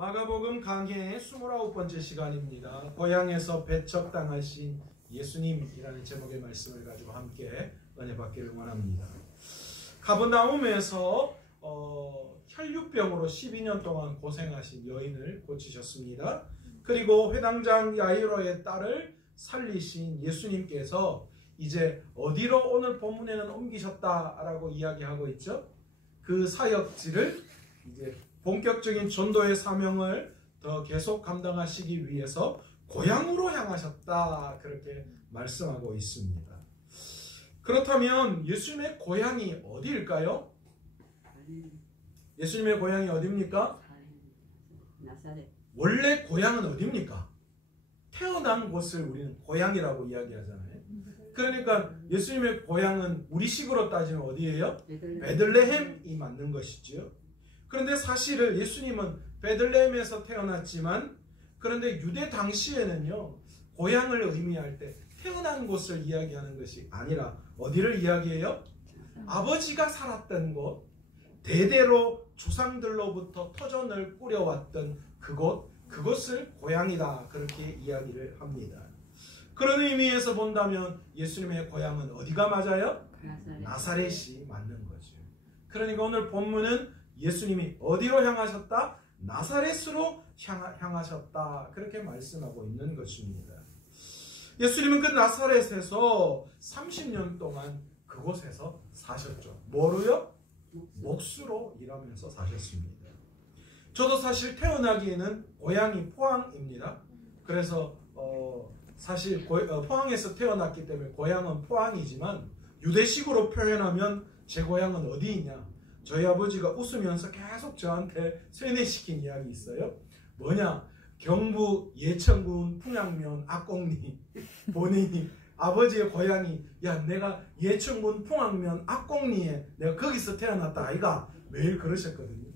마가복음 강해의 29번째 시간입니다. 고향에서 배척당하신 예수님이라는 제목의 말씀을 가지고 함께 은혜 받기를 원합니다. 가버나움에서 혈류병으로 12년 동안 고생하신 여인을 고치셨습니다. 그리고 회당장 야이로의 딸을 살리신 예수님께서 이제 어디로 오늘 본문에는 옮기셨다라고 이야기하고 있죠. 그 사역지를 이제 본격적인 전도의 사명을 더 계속 감당하시기 위해서 고향으로 향하셨다, 그렇게 말씀하고 있습니다. 그렇다면 예수님의 고향이 어디일까요? 예수님의 고향이 어디입니까? 나사렛. 원래 고향은 어디입니까? 태어난 곳을 우리는 고향이라고 이야기하잖아요. 그러니까 예수님의 고향은 우리식으로 따지면 어디예요? 베들레헴이 맞는 것이죠. 그런데 사실은 예수님은 베들레헴에서 태어났지만, 그런데 유대 당시에는요, 고향을 의미할 때 태어난 곳을 이야기하는 것이 아니라 어디를 이야기해요? 아버지가 살았던 곳, 대대로 조상들로부터 터전을 꾸려왔던 그곳을 고향이다, 그렇게 이야기를 합니다. 그런 의미에서 본다면 예수님의 고향은 어디가 맞아요? 나사렛이 맞는 거죠. 그러니까 오늘 본문은 예수님이 어디로 향하셨다? 나사렛으로 향하셨다, 그렇게 말씀하고 있는 것입니다. 예수님은 그 나사렛에서 30년 동안 그곳에서 사셨죠. 뭐로요? 목수로 일하면서 사셨습니다. 저도 사실 태어나기에는 고향이 포항입니다. 그래서 사실 포항에서 태어났기 때문에 고향은 포항이지만, 유대식으로 표현하면 제 고향은 어디이냐? 저희 아버지가 웃으면서 계속 저한테 세뇌시킨 이야기 있어요. 뭐냐? 경북 예천군 풍양면 악곡리. 본인이 아버지의 고향이, 야, 내가 예천군 풍양면 악곡리에 내가 거기서 태어났다 아이가, 매일 그러셨거든요.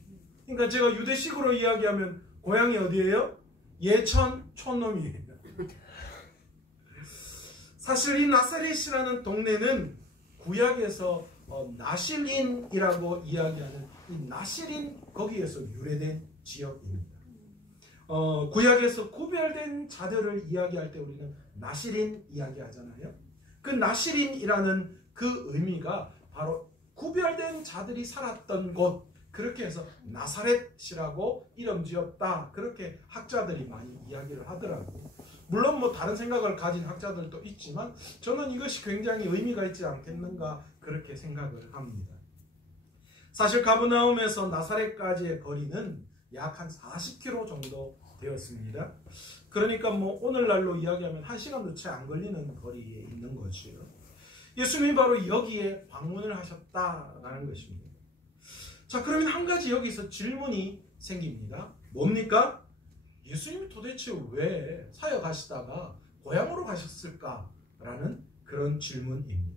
그러니까 제가 유대식으로 이야기하면 고향이 어디예요? 예천 촌놈이에요. 사실 이 나사렛이라는 동네는 구약에서 나실린이라고 이야기하는 이 나실린, 거기에서 유래된 지역입니다. 구약에서 구별된 자들을 이야기할 때 우리는 나실린 이야기하잖아요. 그 나실린이라는 그 의미가 바로 구별된 자들이 살았던 곳, 그렇게 해서 나사렛이라고 이름 지었다, 그렇게 학자들이 많이 이야기를 하더라고요. 물론 뭐 다른 생각을 가진 학자들도 있지만 저는 이것이 굉장히 의미가 있지 않겠는가, 그렇게 생각을 합니다. 사실 가버나움에서 나사렛까지의 거리는 약 한 40km 정도 되었습니다. 그러니까 뭐 오늘날로 이야기하면 1시간도 채 안 걸리는 거리에 있는 거지요. 예수님이 바로 여기에 방문을 하셨다라는 것입니다. 자, 그러면 한 가지 여기서 질문이 생깁니다. 뭡니까? 예수님이 도대체 왜 사역하시다가 고향으로 가셨을까라는 그런 질문입니다.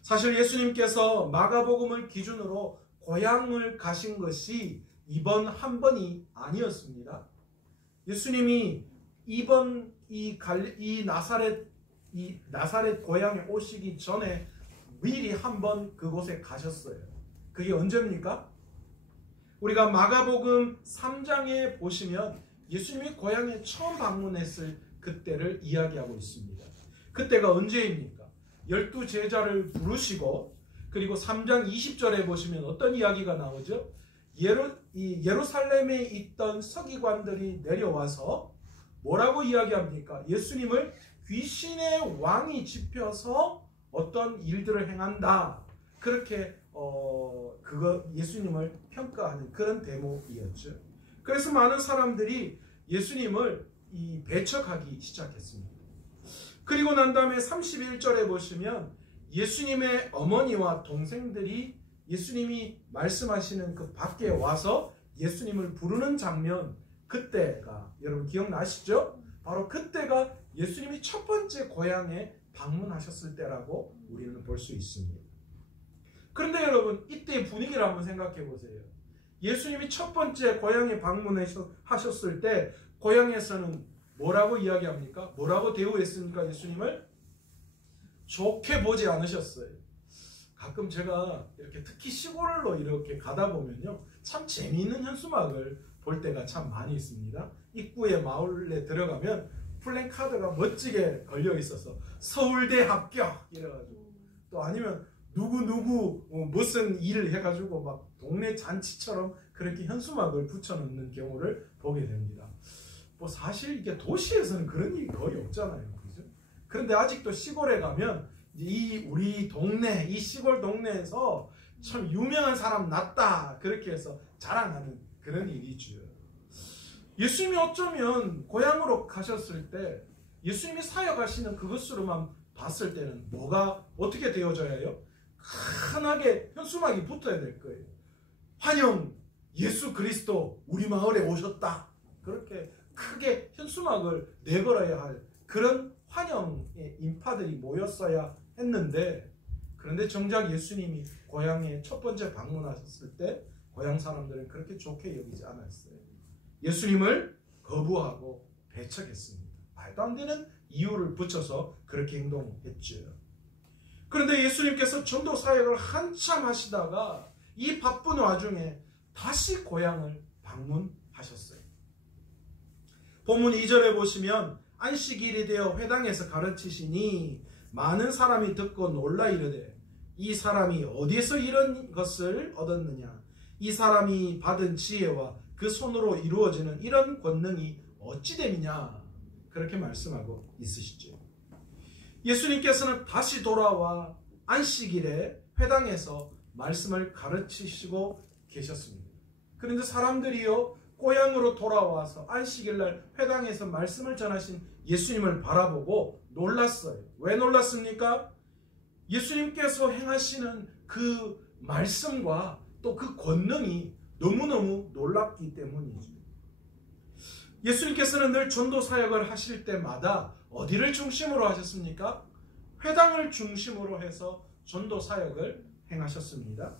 사실 예수님께서 마가복음을 기준으로 고향을 가신 것이 이번 한 번이 아니었습니다. 예수님이 이번 이 나사렛 고향에 오시기 전에 미리 한 번 그곳에 가셨어요. 그게 언제입니까? 우리가 마가복음 3장에 보시면 예수님이 고향에 처음 방문했을 그때를 이야기하고 있습니다. 그때가 언제입니까? 12제자를 부르시고, 그리고 3장 20절에 보시면 어떤 이야기가 나오죠? 예루살렘에 있던 서기관들이 내려와서 뭐라고 이야기합니까? 예수님을 귀신의 왕이 짚혀서 어떤 일들을 행한다, 그렇게 예수님을 평가하는 그런 대목이었죠. 그래서 많은 사람들이 예수님을 배척하기 시작했습니다. 그리고 난 다음에 31절에 보시면 예수님의 어머니와 동생들이 예수님이 말씀하시는 그 밖에 와서 예수님을 부르는 장면, 그때가 여러분 기억나시죠? 바로 그때가 예수님이 첫 번째 고향에 방문하셨을 때라고 우리는 볼 수 있습니다. 그런데 여러분, 이때의 분위기를 한번 생각해 보세요. 예수님이 첫 번째 고향에 방문하셨을 때 고향에서는 뭐라고 이야기합니까? 뭐라고 대우했습니까? 예수님을 좋게 보지 않으셨어요. 가끔 제가 이렇게 특히 시골로 이렇게 가다 보면요, 참 재미있는 현수막을 볼 때가 참 많이 있습니다. 입구에 마을에 들어가면 플랜카드가 멋지게 걸려 있어서 서울대 합격 이래가지고, 또 아니면 누구 무슨 일을 해가지고 막 동네 잔치처럼 그렇게 현수막을 붙여놓는 경우를 보게 됩니다. 뭐 사실 이게 도시에서는 그런 일이 거의 없잖아요, 그죠? 그런데 아직도 시골에 가면 이 우리 동네, 이 시골 동네에서 참 유명한 사람 났다 그렇게 해서 자랑하는 그런 일이죠. 예수님이 어쩌면 고향으로 가셨을 때 예수님이 사역하시는 그것으로만 봤을 때는 뭐가 어떻게 되어져야 해요? 환하게 현수막이 붙어야 될 거예요. 환영 예수 그리스도 우리 마을에 오셨다. 그렇게 크게 현수막을 내걸어야 할 그런 환영의 인파들이 모였어야 했는데, 그런데 정작 예수님이 고향에 첫 번째 방문하셨을 때 고향 사람들은 그렇게 좋게 여기지 않았어요. 예수님을 거부하고 배척했습니다. 말도 안 되는 이유를 붙여서 그렇게 행동했죠. 그런데 예수님께서 전도 사역을 한참 하시다가 이 바쁜 와중에 다시 고향을 방문하셨어요. 본문 2절에 보시면 안식일이 되어 회당에서 가르치시니 많은 사람이 듣고 놀라 이르되 이 사람이 어디에서 이런 것을 얻었느냐, 이 사람이 받은 지혜와 그 손으로 이루어지는 이런 권능이 어찌 됨이냐, 그렇게 말씀하고 있으시죠. 예수님께서는 다시 돌아와 안식일에 회당에서 말씀을 가르치시고 계셨습니다. 그런데 사람들이요, 고향으로 돌아와서 안식일날 회당에서 말씀을 전하신 예수님을 바라보고 놀랐어요. 왜 놀랐습니까? 예수님께서 행하시는 그 말씀과 또 그 권능이 너무너무 놀랍기 때문이죠. 예수님께서는 늘 전도 사역을 하실 때마다 어디를 중심으로 하셨습니까? 회당을 중심으로 해서 전도 사역을 행하셨습니다.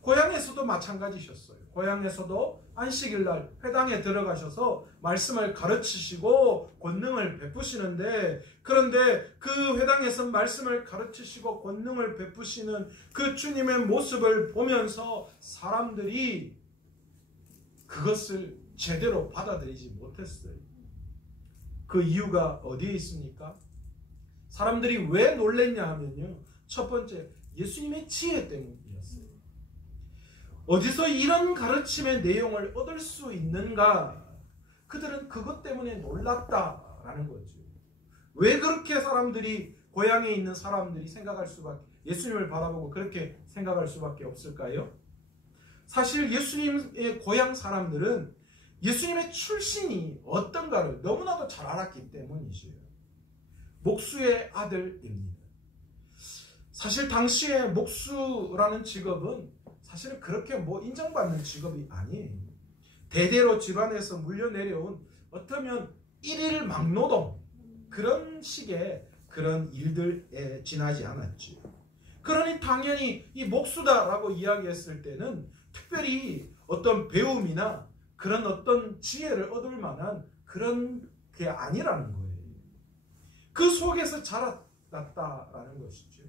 고향에서도 마찬가지셨어요. 고향에서도 안식일날 회당에 들어가셔서 말씀을 가르치시고 권능을 베푸시는데, 그런데 그 회당에서 말씀을 가르치시고 권능을 베푸시는 그 주님의 모습을 보면서 사람들이 그것을 제대로 받아들이지 못했어요. 그 이유가 어디에 있습니까? 사람들이 왜 놀랬냐 하면요, 첫 번째 예수님의 지혜 때문이었어요. 어디서 이런 가르침의 내용을 얻을 수 있는가? 그들은 그것 때문에 놀랐다라는 거죠. 왜 그렇게 사람들이, 고향에 있는 사람들이 생각할 수밖에, 예수님을 바라보고 그렇게 생각할 수밖에 없을까요? 사실 예수님의 고향 사람들은 예수님의 출신이 어떤가를 너무나도 잘 알았기 때문이죠. 목수의 아들입니다. 사실 당시에 목수라는 직업은 사실은 그렇게 인정받는 직업이 아니에요. 대대로 집안에서 물려내려온 어쩌면 일일 막노동, 그런 식의 그런 일들에 지나지 않았죠. 그러니 당연히 이 목수다라고 이야기했을 때는 특별히 어떤 배움이나 그런 어떤 지혜를 얻을 만한 그런 게 아니라는 거예요. 그 속에서 자랐다라는 것이죠.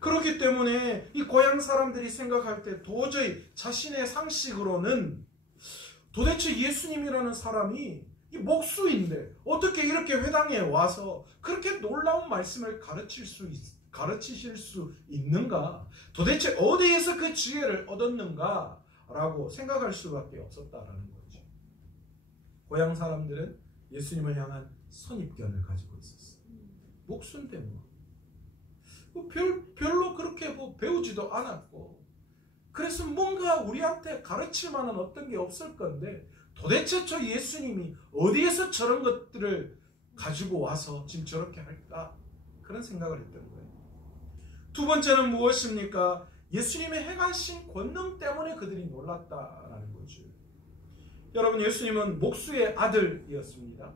그렇기 때문에 이 고향 사람들이 생각할 때 도저히 자신의 상식으로는 도대체 예수님이라는 사람이 이 목수인데 어떻게 이렇게 회당에 와서 그렇게 놀라운 말씀을 가르치실 수 있는가? 도대체 어디에서 그 지혜를 얻었는가? 라고 생각할 수밖에 없었다라는 거죠. 고향 사람들은 예수님을 향한 선입견을 가지고 있었어요. 목수인데 별로 그렇게 배우지도 않았고, 그래서 뭔가 우리한테 가르칠 만한 어떤 게 없을 건데 도대체 저 예수님이 어디에서 저런 것들을 가지고 와서 지금 저렇게 할까? 그런 생각을 했던 거예요. 두 번째는 무엇입니까? 예수님의 행하신 권능 때문에 그들이 놀랐다라는 거죠. 여러분, 예수님은 목수의 아들이었습니다.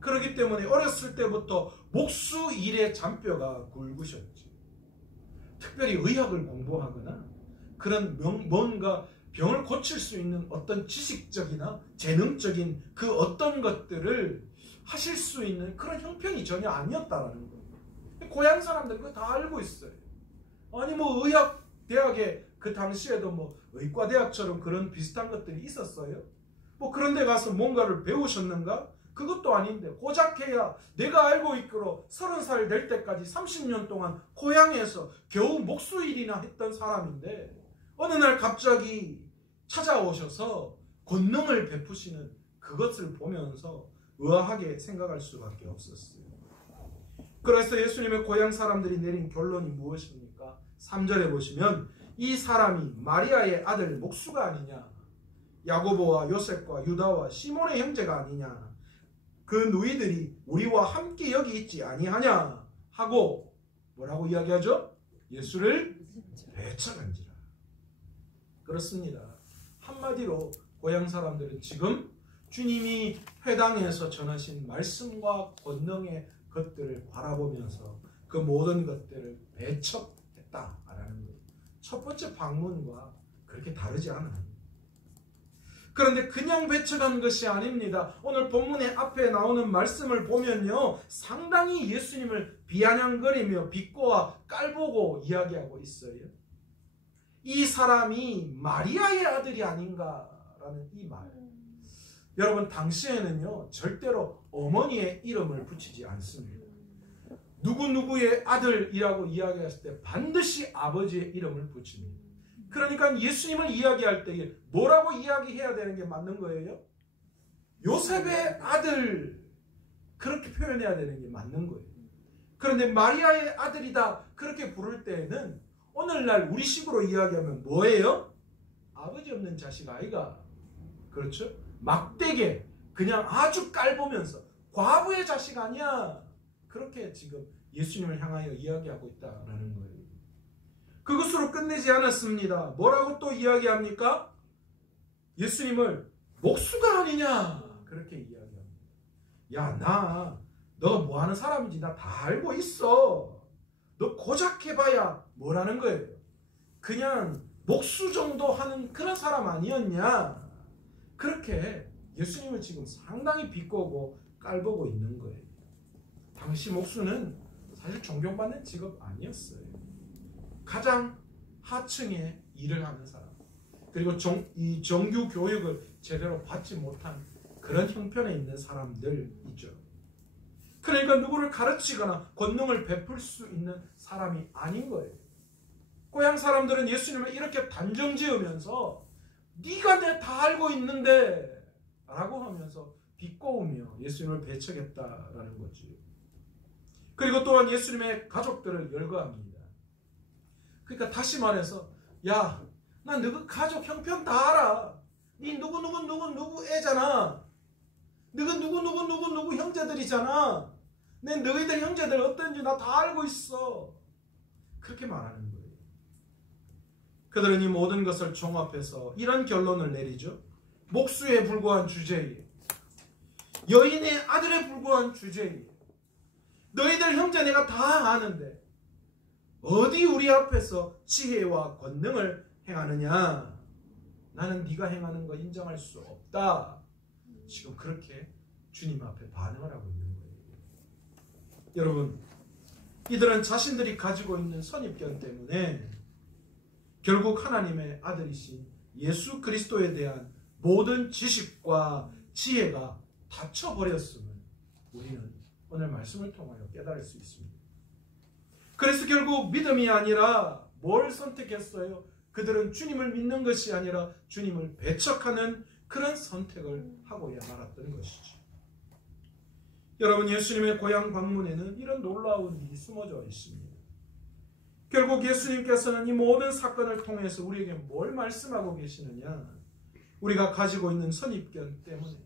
그렇기 때문에 어렸을 때부터 목수 일의 잔뼈가 굵으셨죠. 특별히 의학을 공부하거나 그런 뭔가 병을 고칠 수 있는 어떤 지식적이나 재능적인 그 어떤 것들을 하실 수 있는 그런 형편이 전혀 아니었다라는 거예요. 고향 사람들은 그거 다 알고 있어요. 아니 의학 대학에 그 당시에도 의과대학처럼 그런 비슷한 것들이 있었어요. 뭐 그런 데 가서 뭔가를 배우셨는가? 그것도 아닌데 고작해야 내가 알고 있기로 30살 될 때까지 30년 동안 고향에서 겨우 목수일이나 했던 사람인데 어느 날 갑자기 찾아오셔서 권능을 베푸시는 그것을 보면서 의아하게 생각할 수밖에 없었어요. 그래서 예수님의 고향 사람들이 내린 결론이 무엇입니까? 3절에 보시면 이 사람이 마리아의 아들 목수가 아니냐, 야고보와 요셉과 유다와 시몬의 형제가 아니냐, 그 누이들이 우리와 함께 여기 있지 아니하냐 하고 뭐라고 이야기하죠? 예수를 배척한지라. 그렇습니다. 한마디로 고향 사람들은 지금 주님이 회당에서 전하신 말씀과 권능의 것들을 바라보면서 그 모든 것들을 배척했다라는 거예요. 첫 번째 방문과 그렇게 다르지 않아요. 그런데 그냥 배척한 것이 아닙니다. 오늘 본문의 앞에 나오는 말씀을 보면요, 상당히 예수님을 비아냥거리며 비꼬아 깔보고 이야기하고 있어요. 이 사람이 마리아의 아들이 아닌가라는 이 말. 여러분, 당시에는요 절대로 어머니의 이름을 붙이지 않습니다. 누구누구의 아들이라고 이야기했을 때 반드시 아버지의 이름을 붙입니다. 그러니까 예수님을 이야기할 때 뭐라고 이야기해야 되는 게 맞는 거예요? 요셉의 아들, 그렇게 표현해야 되는 게 맞는 거예요. 그런데 마리아의 아들이다 그렇게 부를 때에는 오늘날 우리식으로 이야기하면 뭐예요? 아버지 없는 자식 아이가, 그렇죠? 막대게 그냥 아주 깔보면서 과부의 자식 아니야, 그렇게 지금 예수님을 향하여 이야기하고 있다라는 거예요. 그것으로 끝내지 않았습니다. 뭐라고 또 이야기합니까? 예수님을 목수가 아니냐 그렇게 이야기합니다. 야, 너가 뭐하는 사람인지 나 다 알고 있어. 너 고작 해봐야 뭐라는 거예요? 그냥 목수 정도 하는 그런 사람 아니었냐, 그렇게 예수님을 지금 상당히 비꼬고 깔보고 있는 거예요. 당시 목수는 사실 존경받는 직업 아니었어요. 가장 하층에 일을 하는 사람, 그리고 이 정규 교육을 제대로 받지 못한 그런 형편에 있는 사람들이죠. 그러니까 누구를 가르치거나 권능을 베풀 수 있는 사람이 아닌 거예요. 고향 사람들은 예수님을 이렇게 단정지으면서 네가 내 다 알고 있는데 라고 하면서 비꼬우며 예수님을 배척했다라는 거죠. 그리고 또한 예수님의 가족들을 열거합니다. 그러니까 다시 말해서, 야, 나 너희 가족 형편 다 알아. 네 누구 애잖아. 너희 누구 형제들이잖아. 내 너희들 형제들 어떤지 나 다 알고 있어. 그렇게 말하는 거예요. 그들은 이 모든 것을 종합해서 이런 결론을 내리죠. 목수에 불과한 주제에, 여인의 아들에 불과한 주제에, 너희들 형제 내가 다 아는데 어디 우리 앞에서 지혜와 권능을 행하느냐? 나는 네가 행하는 거 인정할 수 없다. 지금 그렇게 주님 앞에 반응을 하고 있는 거예요. 여러분, 이들은 자신들이 가지고 있는 선입견 때문에 결국 하나님의 아들이신 예수 그리스도에 대한 모든 지식과 지혜가 닫혀버렸음을 우리는 오늘 말씀을 통하여 깨달을 수 있습니다. 그래서 결국 믿음이 아니라 뭘 선택했어요? 그들은 주님을 믿는 것이 아니라 주님을 배척하는 그런 선택을 하고야 말았던 것이죠. 여러분, 예수님의 고향 방문에는 이런 놀라운 일이 숨어져 있습니다. 결국 예수님께서는 이 모든 사건을 통해서 우리에게 뭘 말씀하고 계시느냐? 우리가 가지고 있는 선입견 때문에,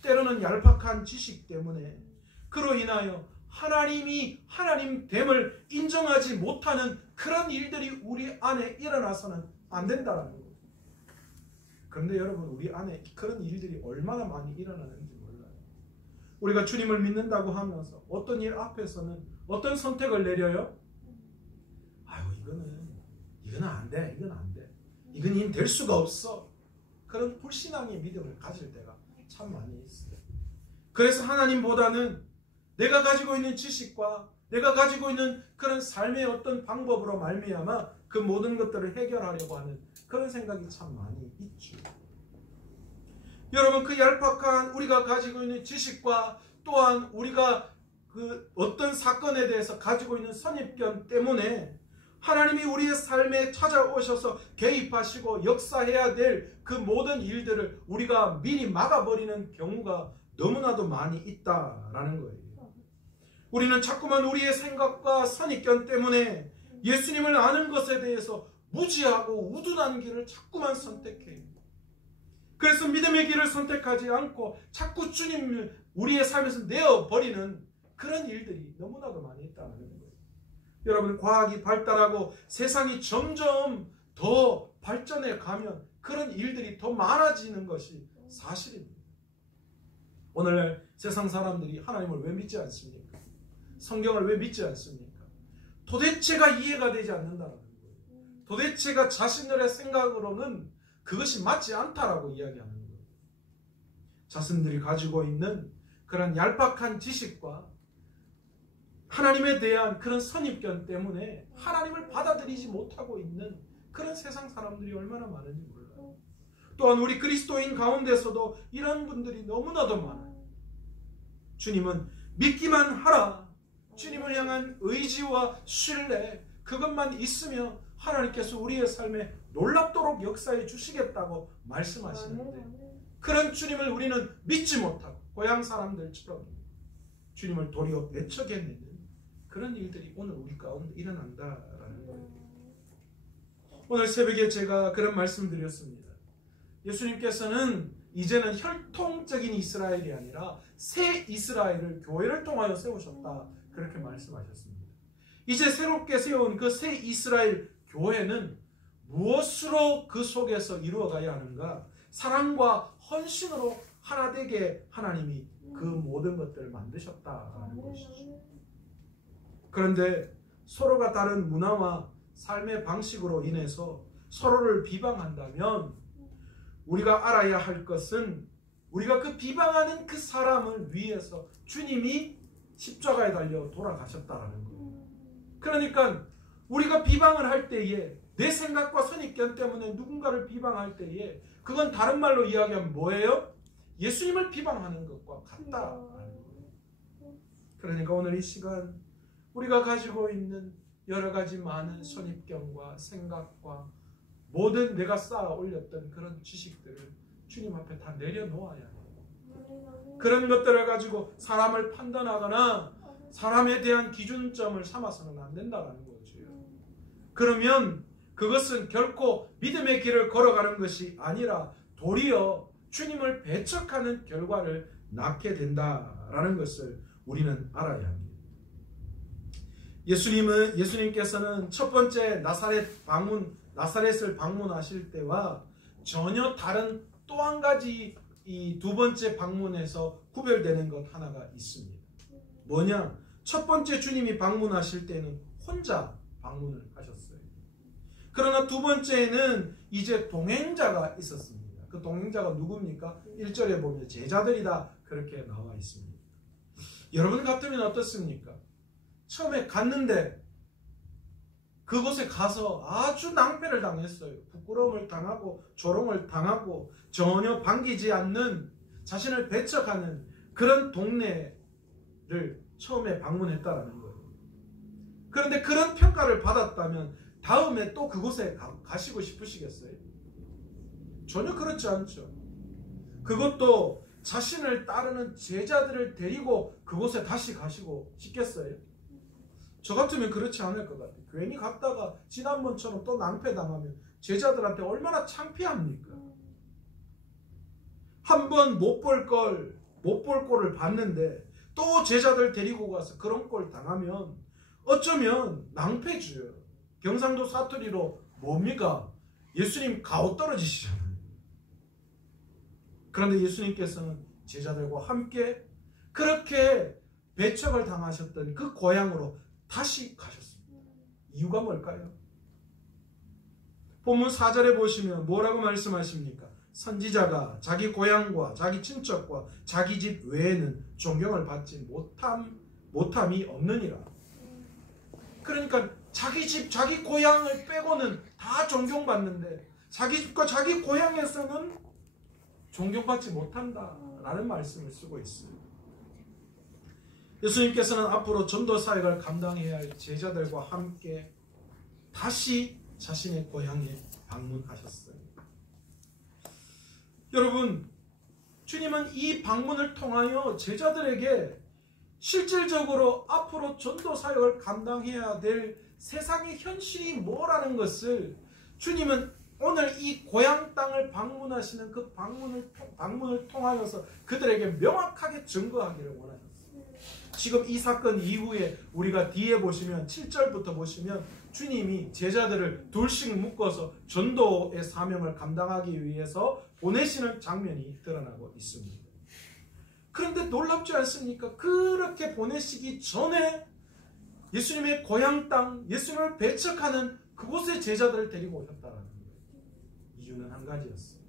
때로는 얄팍한 지식 때문에, 그로 인하여 하나님이 하나님됨을 인정하지 못하는 그런 일들이 우리 안에 일어나서는 안 된다는 거예요. 그런데 여러분, 우리 안에 그런 일들이 얼마나 많이 일어나는지 몰라요. 우리가 주님을 믿는다고 하면서 어떤 일 앞에서는 어떤 선택을 내려요? 아유, 이거는 안 돼, 이건 안 돼, 이건 될 수가 없어. 그런 불신앙의 믿음을 가질 때가 참 많이 있어요. 그래서 하나님보다는 내가 가지고 있는 지식과 내가 가지고 있는 그런 삶의 어떤 방법으로 말미암아 그 모든 것들을 해결하려고 하는 그런 생각이 참 많이 있죠. 여러분, 그 얄팍한 우리가 가지고 있는 지식과 또한 우리가 그 어떤 사건에 대해서 가지고 있는 선입견 때문에 하나님이 우리의 삶에 찾아오셔서 개입하시고 역사해야 될 그 모든 일들을 우리가 미리 막아버리는 경우가 너무나도 많이 있다라는 거예요. 우리는 자꾸만 우리의 생각과 선입견 때문에 예수님을 아는 것에 대해서 무지하고 우둔한 길을 자꾸만 선택해요. 그래서 믿음의 길을 선택하지 않고 자꾸 주님을 우리의 삶에서 내어버리는 그런 일들이 너무나도 많이 있다는 거예요. 여러분, 과학이 발달하고 세상이 점점 더 발전해 가면 그런 일들이 더 많아지는 것이 사실입니다. 오늘날 세상 사람들이 하나님을 왜 믿지 않습니까? 성경을 왜 믿지 않습니까? 도대체가 이해가 되지 않는다는 거예요. 도대체가 자신들의 생각으로는 그것이 맞지 않다라고 이야기하는 거예요. 자신들이 가지고 있는 그런 얄팍한 지식과 하나님에 대한 그런 선입견 때문에 하나님을 받아들이지 못하고 있는 그런 세상 사람들이 얼마나 많은지 몰라요. 또한 우리 그리스도인 가운데서도 이런 분들이 너무나도 많아요. 주님은 믿기만 하라. 주님을 향한 의지와 신뢰, 그것만 있으면 하나님께서 우리의 삶에 놀랍도록 역사해 주시겠다고 말씀하시는데, 그런 주님을 우리는 믿지 못하고 고향 사람들처럼 주님을 도리어 배척해내는 그런 일들이 오늘 우리 가운데 일어난다라는 거예요. 오늘 새벽에 제가 그런 말씀 드렸습니다. 예수님께서는 이제는 혈통적인 이스라엘이 아니라 새 이스라엘을 교회를 통하여 세우셨다, 그렇게 말씀하셨습니다. 이제 새롭게 세운 그 새 이스라엘 교회는 무엇으로 그 속에서 이루어가야 하는가? 사랑과 헌신으로 하나 되게 하나님이 그 모든 것들을 만드셨다는 것이죠. 그런데 서로가 다른 문화와 삶의 방식으로 인해서 서로를 비방한다면 우리가 알아야 할 것은, 우리가 그 비방하는 그 사람을 위해서 주님이 십자가에 달려 돌아가셨다는 거예요. 그러니까 우리가 비방을 할 때에, 내 생각과 선입견 때문에 누군가를 비방할 때에, 그건 다른 말로 이야기하면 뭐예요? 예수님을 비방하는 것과 같다라는 거예요. 그러니까 오늘 이 시간 우리가 가지고 있는 여러 가지 많은 선입견과 생각과 모든 내가 쌓아 올렸던 그런 지식들을 주님 앞에 다 내려놓아야 해요. 그런 것들을 가지고 사람을 판단하거나 사람에 대한 기준점을 삼아서는 안 된다는 거죠. 그러면 그것은 결코 믿음의 길을 걸어가는 것이 아니라 도리어 주님을 배척하는 결과를 낳게 된다라는 것을 우리는 알아야 합니다. 예수님께서는 첫 번째 나사렛을 방문하실 때와 전혀 다른 또 한 가지 이 두 번째 방문에서 구별되는 것 하나가 있습니다. 뭐냐? 첫 번째 주님이 방문하실 때는 혼자 방문을 하셨어요. 그러나 두 번째에는 이제 동행자가 있었습니다. 그 동행자가 누굽니까? 1절에 보면 제자들이다, 그렇게 나와 있습니다. 여러분 같으면 어떻습니까? 처음에 갔는데 그곳에 가서 아주 낭패를 당했어요. 부끄러움을 당하고 조롱을 당하고 전혀 반기지 않는, 자신을 배척하는 그런 동네를 처음에 방문했다라는 거예요. 그런데 그런 평가를 받았다면 다음에 또 그곳에 가시고 싶으시겠어요? 전혀 그렇지 않죠. 그것도 자신을 따르는 제자들을 데리고 그곳에 다시 가시고 싶겠어요? 저 같으면 그렇지 않을 것 같아요. 괜히 갔다가 지난번처럼 또 낭패당하면 제자들한테 얼마나 창피합니까? 한 번 못 볼 꼴을 봤는데 또 제자들 데리고 가서 그런 꼴 당하면 어쩌면 낭패주요. 경상도 사투리로 뭡니까? 예수님 가오 떨어지시잖아요. 그런데 예수님께서는 제자들과 함께 그렇게 배척을 당하셨던 그 고향으로 다시 가셨습니다. 이유가 뭘까요? 본문 4절에 보시면 뭐라고 말씀하십니까? 선지자가 자기 고향과 자기 친척과 자기 집 외에는 존경을 받지 못함이 없느니라. 그러니까 자기 집, 자기 고향을 빼고는 다 존경받는데 자기 집과 자기 고향에서는 존경받지 못한다라는 말씀을 쓰고 있습니다. 예수님께서는 앞으로 전도 사역을 감당해야 할 제자들과 함께 다시 자신의 고향에 방문하셨어요. 여러분, 주님은 이 방문을 통하여 제자들에게 실질적으로 앞으로 전도 사역을 감당해야 될 세상의 현실이 뭐라는 것을 주님은 오늘 이 고향 땅을 방문하시는 그 방문을 통하여서 그들에게 명확하게 증거하기를 원하셨어요. 지금 이 사건 이후에 우리가 뒤에 보시면 7절부터 보시면 주님이 제자들을 둘씩 묶어서 전도의 사명을 감당하기 위해서 보내시는 장면이 드러나고 있습니다. 그런데 놀랍지 않습니까? 그렇게 보내시기 전에 예수님의 고향 땅, 예수님을 배척하는 그곳에 제자들을 데리고 오셨다는 거예요. 이유는 한 가지였어요.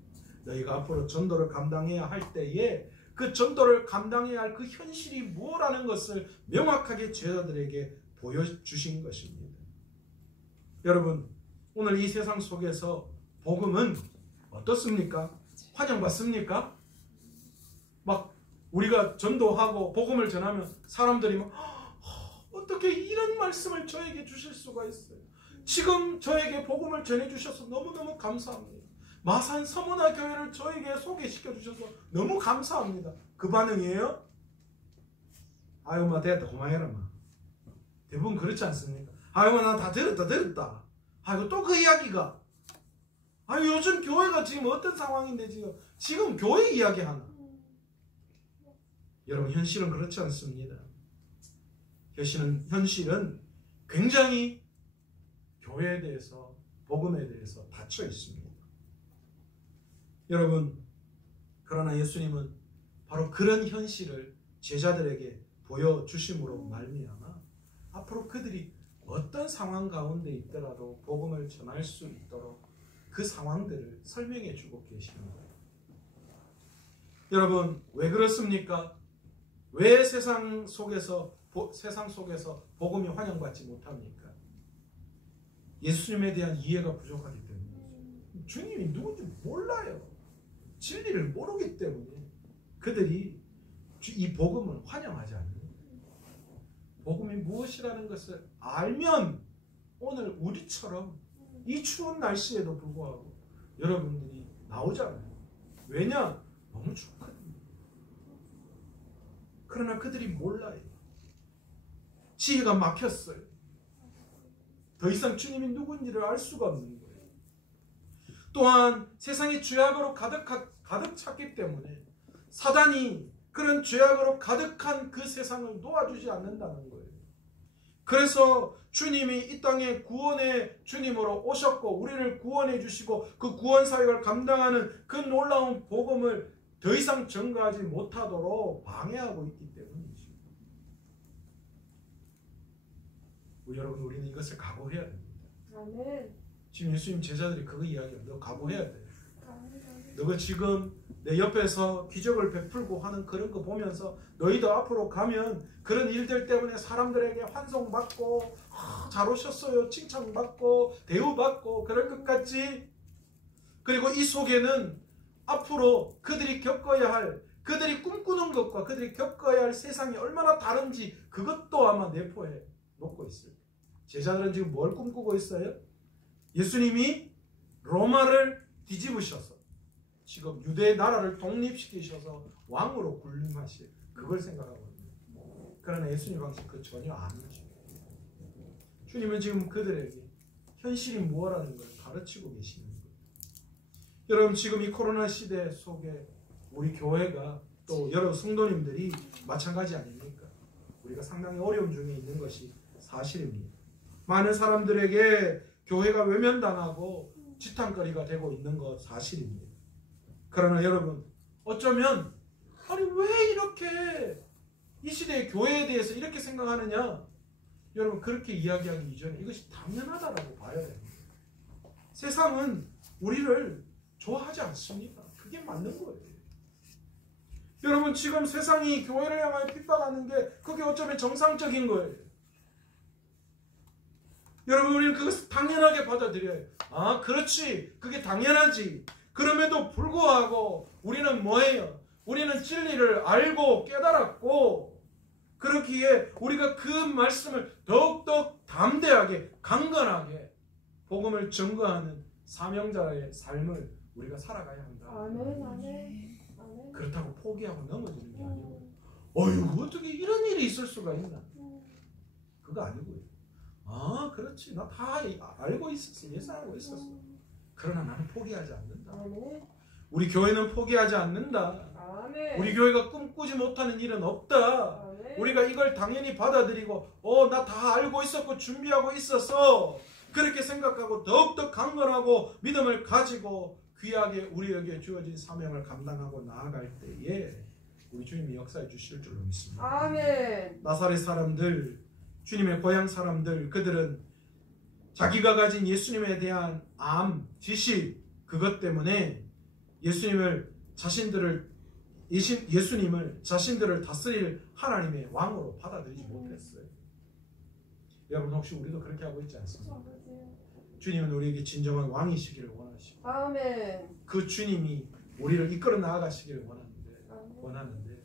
너희가 앞으로 전도를 감당해야 할 때에 그 전도를 감당해야 할 그 현실이 뭐라는 것을 명확하게 제자들에게 보여주신 것입니다. 여러분, 오늘 이 세상 속에서 복음은 어떻습니까? 환영받습니까? 막 우리가 전도하고 복음을 전하면 사람들이 막 어떻게 이런 말씀을 저에게 주실 수가 있어요? 지금 저에게 복음을 전해주셔서 너무너무 감사합니다. 마산 서문화 교회를 저에게 소개시켜 주셔서 너무 감사합니다. 그 반응이에요? 아유, 마 됐다, 고마해라, 마. 대부분 그렇지 않습니까? 아유, 나 다 들었다. 아이고, 또 그 이야기가. 아유, 요즘 교회가 지금 어떤 상황인데 지금 교회 이야기 하나. 여러분, 현실은 그렇지 않습니다. 현실은 굉장히 교회에 대해서, 복음에 대해서 닫혀 있습니다. 여러분, 그러나 예수님은 바로 그런 현실을 제자들에게 보여주심으로 말미암아 앞으로 그들이 어떤 상황 가운데 있더라도 복음을 전할 수 있도록 그 상황들을 설명해 주고 계시는 거예요. 여러분, 왜 그렇습니까? 왜 세상 속에서 복음이 환영받지 못합니까? 예수님에 대한 이해가 부족하기 때문이죠. 주님이 누군지 몰라요. 진리를 모르기 때문에 그들이 이 복음을 환영하지 않는 거예요. 복음이 무엇이라는 것을 알면 오늘 우리처럼 이 추운 날씨에도 불구하고 여러분들이 나오잖아요. 왜냐? 너무 춥거든요. 그러나 그들이 몰라요. 지혜가 막혔어요. 더 이상 주님이 누군지를 알 수가 없는 거예요. 또한 세상이 죄악으로 가득 찼기 때문에 사단이 그런 죄악으로 가득한 그 세상을 놓아주지 않는다는 거예요. 그래서 주님이 이 땅에 구원의 주님으로 오셨고 우리를 구원해 주시고 그 구원 사역을 감당하는 그 놀라운 복음을 더 이상 전가하지 못하도록 방해하고 있기 때문이죠. 여러분, 우리는 이것을 각오해야 됩니다. 아멘. 지금 예수님 제자들이 그거 이야기해요. 너 각오해야 돼. 너가 지금 내 옆에서 기적을 베풀고 하는 그런 거 보면서 너희도 앞으로 가면 그런 일들 때문에 사람들에게 환송받고 잘 오셨어요 칭찬받고 대우받고 그럴 것 같지? 그리고 이 속에는 앞으로 그들이 겪어야 할, 그들이 꿈꾸는 것과 그들이 겪어야 할 세상이 얼마나 다른지 그것도 아마 내포해 놓고 있어요. 제자들은 지금 뭘 꿈꾸고 있어요? 예수님이 로마를 뒤집으셔서 지금 유대 나라를 독립시키셔서 왕으로 군림하실 그걸 생각하고 있는. 그러나 예수님 방식 그 전혀 아니죠. 주님은 지금 그들에게 현실이 무엇라는 걸 가르치고 계시는 거예요. 여러분, 지금 이 코로나 시대 속에 우리 교회가 또 여러 성도님들이 마찬가지 아닙니까? 우리가 상당히 어려움 중에 있는 것이 사실입니다. 많은 사람들에게 교회가 외면당하고 지탄거리가 되고 있는 것 사실입니다. 그러나 여러분, 어쩌면 아니 왜 이렇게 이 시대의 교회에 대해서 이렇게 생각하느냐? 여러분, 그렇게 이야기하기 이전에 이것이 당연하다라고 봐야 됩니다. 세상은 우리를 좋아하지 않습니다. 그게 맞는 거예요. 여러분, 지금 세상이 교회를 향하여 핍박하는 게 그게 어쩌면 정상적인 거예요. 여러분, 우리는 그것을 당연하게 받아들여요. 아, 그렇지. 그게 당연하지. 그럼에도 불구하고 우리는 뭐예요? 우리는 진리를 알고 깨달았고 그렇기에 우리가 그 말씀을 더욱더 담대하게 강건하게 복음을 증거하는 사명자의 삶을 우리가 살아가야 한다. 아멘, 아멘. 아멘. 그렇다고 포기하고 넘어지는 게 아니고 어휴 어떻게 이런 일이 있을 수가 있나? 그거 아니고요. 아 그렇지 나 다 알고 있었어. 예상하고 있었어. 그러나 나는 포기하지 않는다. 아멘. 우리 교회는 포기하지 않는다. 아멘. 우리 교회가 꿈꾸지 못하는 일은 없다. 아멘. 우리가 이걸 당연히 받아들이고 나 다 알고 있었고 준비하고 있어서 그렇게 생각하고 더욱더 강건하고 믿음을 가지고 귀하게 우리에게 주어진 사명을 감당하고 나아갈 때에 우리 주님이 역사해 주실 줄로 믿습니다. 아멘. 나사렛 사람들, 주님의 고향 사람들, 그들은 자기가 가진 예수님에 대한 암, 지식 그것 때문에 예수님을 자신들을 다스릴 하나님의 왕으로 받아들이지 못했어요. 여러분 혹시 우리도 그렇게 하고 있지 않습니까? 주님은 우리에게 진정한 왕이시기를 원하시고 아멘. 그 주님이 우리를 이끌어 나아가시기를 원하는데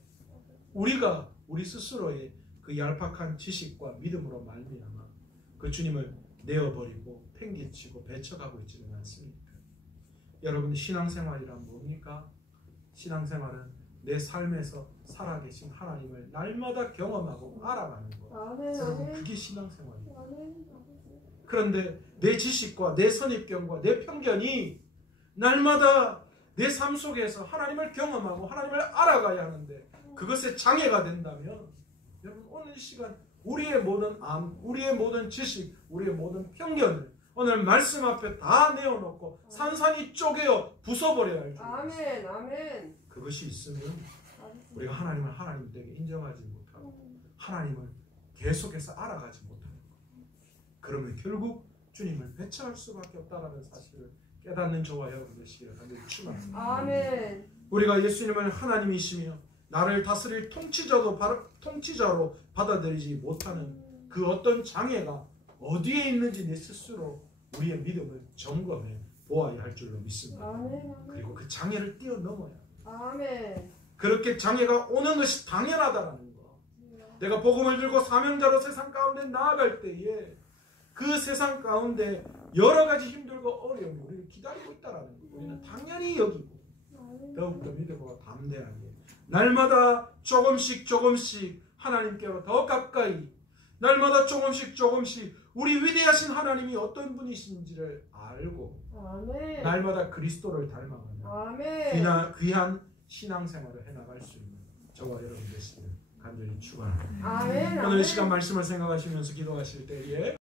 우리가 우리 스스로의 그 얄팍한 지식과 믿음으로 말미암아 그 주님을 내어버리고 팽개치고 배척하고 있지는 않습니까? 여러분 신앙생활이란 뭡니까? 신앙생활은 내 삶에서 살아계신 하나님을 날마다 경험하고 알아가는 것. 아멘. 여러분 아멘. 그게 신앙생활이에요. 아멘. 그런데 내 지식과 내 선입견과 내 편견이 날마다 내 삶 속에서 하나님을 경험하고 하나님을 알아가야 하는데 그것에 장애가 된다면 여러분 오늘 이 시간 우리의 모든 암, 우리의 모든 지식, 우리의 모든 편견을 오늘 말씀 앞에 다 내어놓고 산산이 쪼개어 부숴버려야 할 줄. 아멘. 아멘. 그것이 있으면 우리가 하나님을 하나님 되게 인정하지 못하고 하나님을 계속해서 알아가지 못하는 거예요. 그러면 결국 주님을 배척할 수밖에 없다는 사실을 깨닫는 저와 여러분 되시기를 간절히 축원합니다. 아멘. 우리가 예수님을 하나님이시며 나를 다스릴 통치자로 받아들이지 못하는 그 어떤 장애가 어디에 있는지 내 스스로 우리의 믿음을 점검해 보아야 할 줄로 믿습니다. 아멘. 그리고 그 장애를 뛰어넘어야 아멘. 그렇게 장애가 오는 것이 당연하다라는 거. 내가 복음을 들고 사명자로 세상 가운데 나아갈 때에 그 세상 가운데 여러 가지 힘들고 어려움이 우리를 기다리고 있다라는 거. 우리는 당연히 여기고 더욱더 믿음으로 담대하게 날마다 조금씩 하나님께로 더 가까이 날마다 조금씩 우리 위대하신 하나님이 어떤 분이신지를 알고 아멘. 날마다 그리스도를 닮아가는 아멘. 귀한 신앙생활을 해나갈 수 있는 저와 여러분 되시기를 간절히 축원합니다. 아멘. 오늘 이 시간 말씀을 생각하시면서 기도하실 때에